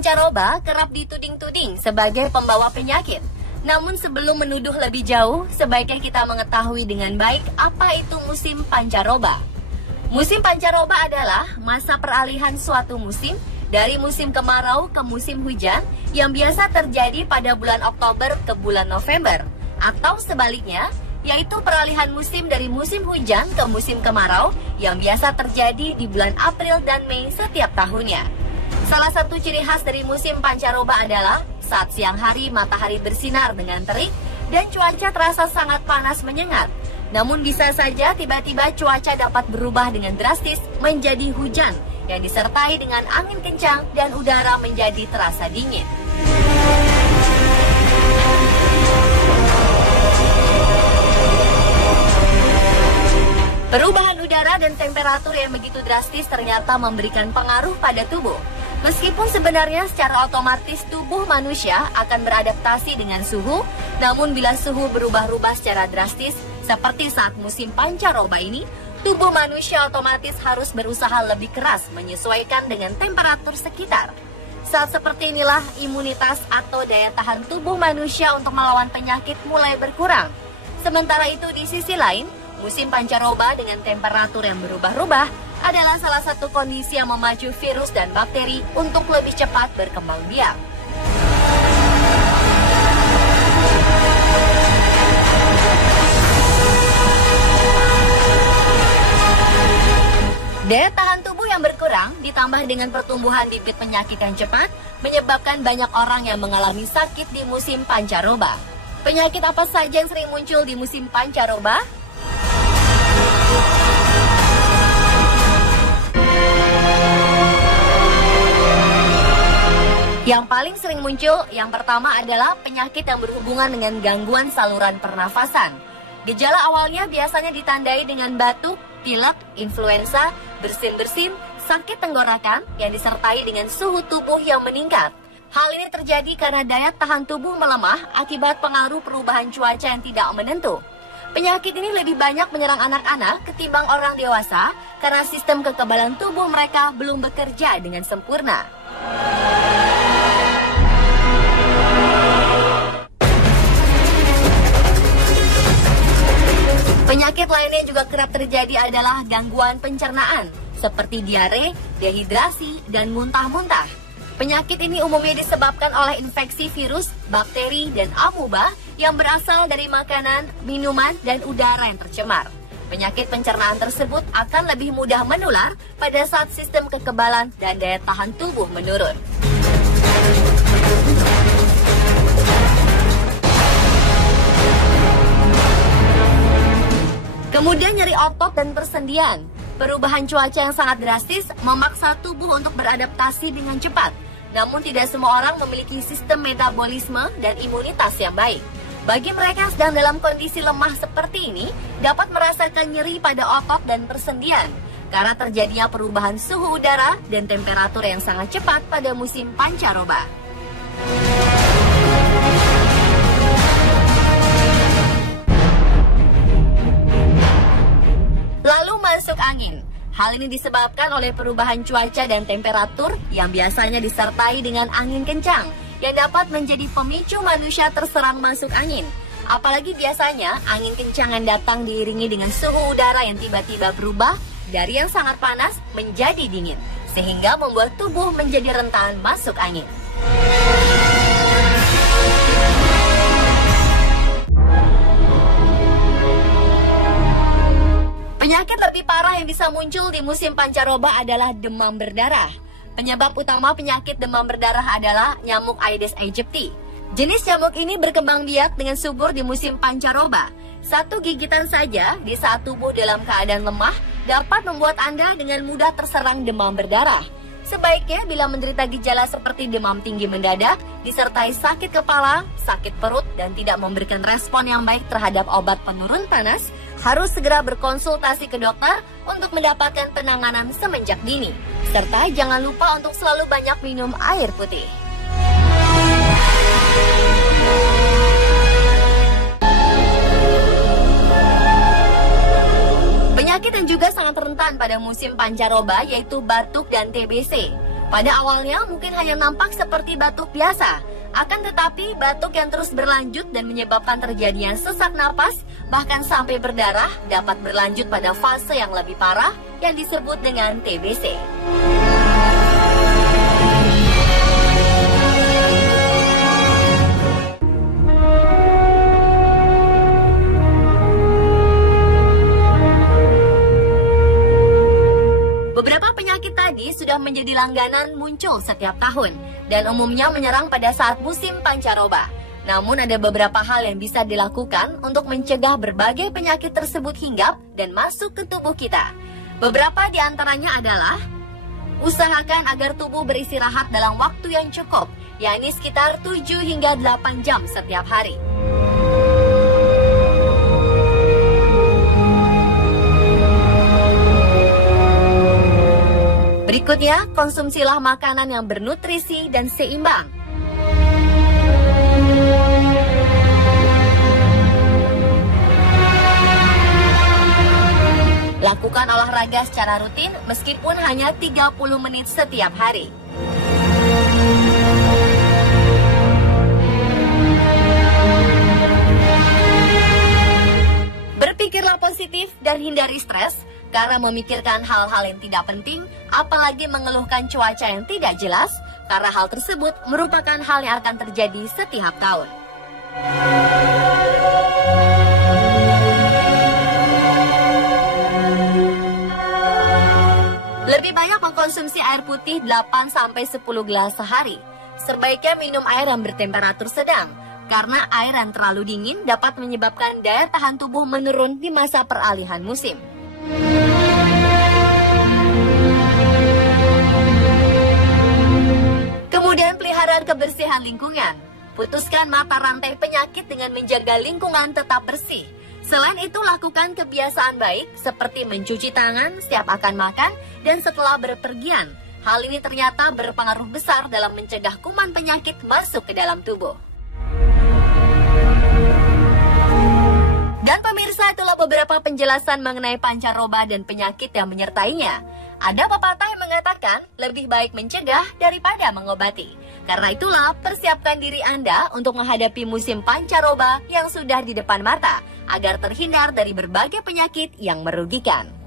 pancaroba kerap dituding-tuding sebagai pembawa penyakit. Namun sebelum menuduh lebih jauh, sebaiknya kita mengetahui dengan baik apa itu musim pancaroba. Musim pancaroba adalah masa peralihan suatu musim dari musim kemarau ke musim hujan yang biasa terjadi pada bulan Oktober ke bulan November, atau sebaliknya, yaitu peralihan musim dari musim hujan ke musim kemarau yang biasa terjadi di bulan April dan Mei setiap tahunnya. Salah satu ciri khas dari musim pancaroba adalah saat siang hari matahari bersinar dengan terik dan cuaca terasa sangat panas menyengat. Namun bisa saja tiba-tiba cuaca dapat berubah dengan drastis menjadi hujan yang disertai dengan angin kencang dan udara menjadi terasa dingin. Perubahan udara dan temperatur yang begitu drastis ternyata memberikan pengaruh pada tubuh. Meskipun sebenarnya secara otomatis tubuh manusia akan beradaptasi dengan suhu, namun bila suhu berubah-ubah secara drastis, seperti saat musim pancaroba ini, tubuh manusia otomatis harus berusaha lebih keras menyesuaikan dengan temperatur sekitar. Saat seperti inilah imunitas atau daya tahan tubuh manusia untuk melawan penyakit mulai berkurang. Sementara itu di sisi lain, musim pancaroba dengan temperatur yang berubah-ubah adalah salah satu kondisi yang memacu virus dan bakteri untuk lebih cepat berkembang biak. Daya tahan tubuh yang berkurang ditambah dengan pertumbuhan bibit penyakit yang cepat menyebabkan banyak orang yang mengalami sakit di musim pancaroba. Penyakit apa saja yang sering muncul di musim pancaroba? Yang paling sering muncul, yang pertama adalah penyakit yang berhubungan dengan gangguan saluran pernafasan. Gejala awalnya biasanya ditandai dengan batuk, pilek, influenza, bersin-bersin, sakit tenggorokan yang disertai dengan suhu tubuh yang meningkat. Hal ini terjadi karena daya tahan tubuh melemah akibat pengaruh perubahan cuaca yang tidak menentu. Penyakit ini lebih banyak menyerang anak-anak ketimbang orang dewasa karena sistem kekebalan tubuh mereka belum bekerja dengan sempurna. Penyakit lainnya juga kerap terjadi adalah gangguan pencernaan, seperti diare, dehidrasi, dan muntah-muntah. Penyakit ini umumnya disebabkan oleh infeksi virus, bakteri, dan amuba yang berasal dari makanan, minuman, dan udara yang tercemar. Penyakit pencernaan tersebut akan lebih mudah menular pada saat sistem kekebalan dan daya tahan tubuh menurun. Kemudian nyeri otot dan persendian. Perubahan cuaca yang sangat drastis memaksa tubuh untuk beradaptasi dengan cepat. Namun tidak semua orang memiliki sistem metabolisme dan imunitas yang baik. Bagi mereka yang sedang dalam kondisi lemah seperti ini, dapat merasakan nyeri pada otot dan persendian karena terjadinya perubahan suhu udara dan temperatur yang sangat cepat pada musim pancaroba. Lalu masuk angin. Hal ini disebabkan oleh perubahan cuaca dan temperatur yang biasanya disertai dengan angin kencang yang dapat menjadi pemicu manusia terserang masuk angin. Apalagi biasanya angin kencang yang datang diiringi dengan suhu udara yang tiba-tiba berubah dari yang sangat panas menjadi dingin, sehingga membuat tubuh menjadi rentan masuk angin. Penyakit lebih parah yang bisa muncul di musim pancaroba adalah demam berdarah. Penyebab utama penyakit demam berdarah adalah nyamuk Aedes aegypti. Jenis nyamuk ini berkembang biak dengan subur di musim pancaroba. Satu gigitan saja di saat tubuh dalam keadaan lemah dapat membuat Anda dengan mudah terserang demam berdarah. Sebaiknya bila menderita gejala seperti demam tinggi mendadak, disertai sakit kepala, sakit perut, dan tidak memberikan respon yang baik terhadap obat penurun panas, harus segera berkonsultasi ke dokter untuk mendapatkan penanganan semenjak dini. Serta jangan lupa untuk selalu banyak minum air putih. Penyakit yang juga sangat rentan pada musim pancaroba yaitu batuk dan TBC. Pada awalnya mungkin hanya nampak seperti batuk biasa, akan tetapi batuk yang terus berlanjut dan menyebabkan terjadinya sesak napas, bahkan sampai berdarah, dapat berlanjut pada fase yang lebih parah yang disebut dengan TBC. Beberapa penyakit tadi sudah menjadi langganan muncul setiap tahun dan umumnya menyerang pada saat musim pancaroba. Namun ada beberapa hal yang bisa dilakukan untuk mencegah berbagai penyakit tersebut hinggap dan masuk ke tubuh kita. Beberapa di antaranya adalah: usahakan agar tubuh beristirahat dalam waktu yang cukup, yakni sekitar 7 hingga 8 jam setiap hari. Berikutnya, konsumsilah makanan yang bernutrisi dan seimbang. Lakukan olahraga secara rutin meskipun hanya 30 menit setiap hari. Berpikirlah positif dan hindari stres, karena memikirkan hal-hal yang tidak penting, apalagi mengeluhkan cuaca yang tidak jelas, karena hal tersebut merupakan hal yang akan terjadi setiap tahun. Lebih banyak mengkonsumsi air putih 8-10 gelas sehari. Sebaiknya minum air yang bertemperatur sedang, karena air yang terlalu dingin dapat menyebabkan daya tahan tubuh menurun di masa peralihan musim. Kemudian pelihara kebersihan lingkungan. Putuskan mata rantai penyakit dengan menjaga lingkungan tetap bersih. Selain itu, lakukan kebiasaan baik seperti mencuci tangan setiap akan makan dan setelah berpergian. Hal ini ternyata berpengaruh besar dalam mencegah kuman penyakit masuk ke dalam tubuh. Dan pemirsa, itulah beberapa penjelasan mengenai pancaroba dan penyakit yang menyertainya. Ada pepatah yang mengatakan lebih baik mencegah daripada mengobati. Karena itulah, persiapkan diri Anda untuk menghadapi musim pancaroba yang sudah di depan mata, agar terhindar dari berbagai penyakit yang merugikan.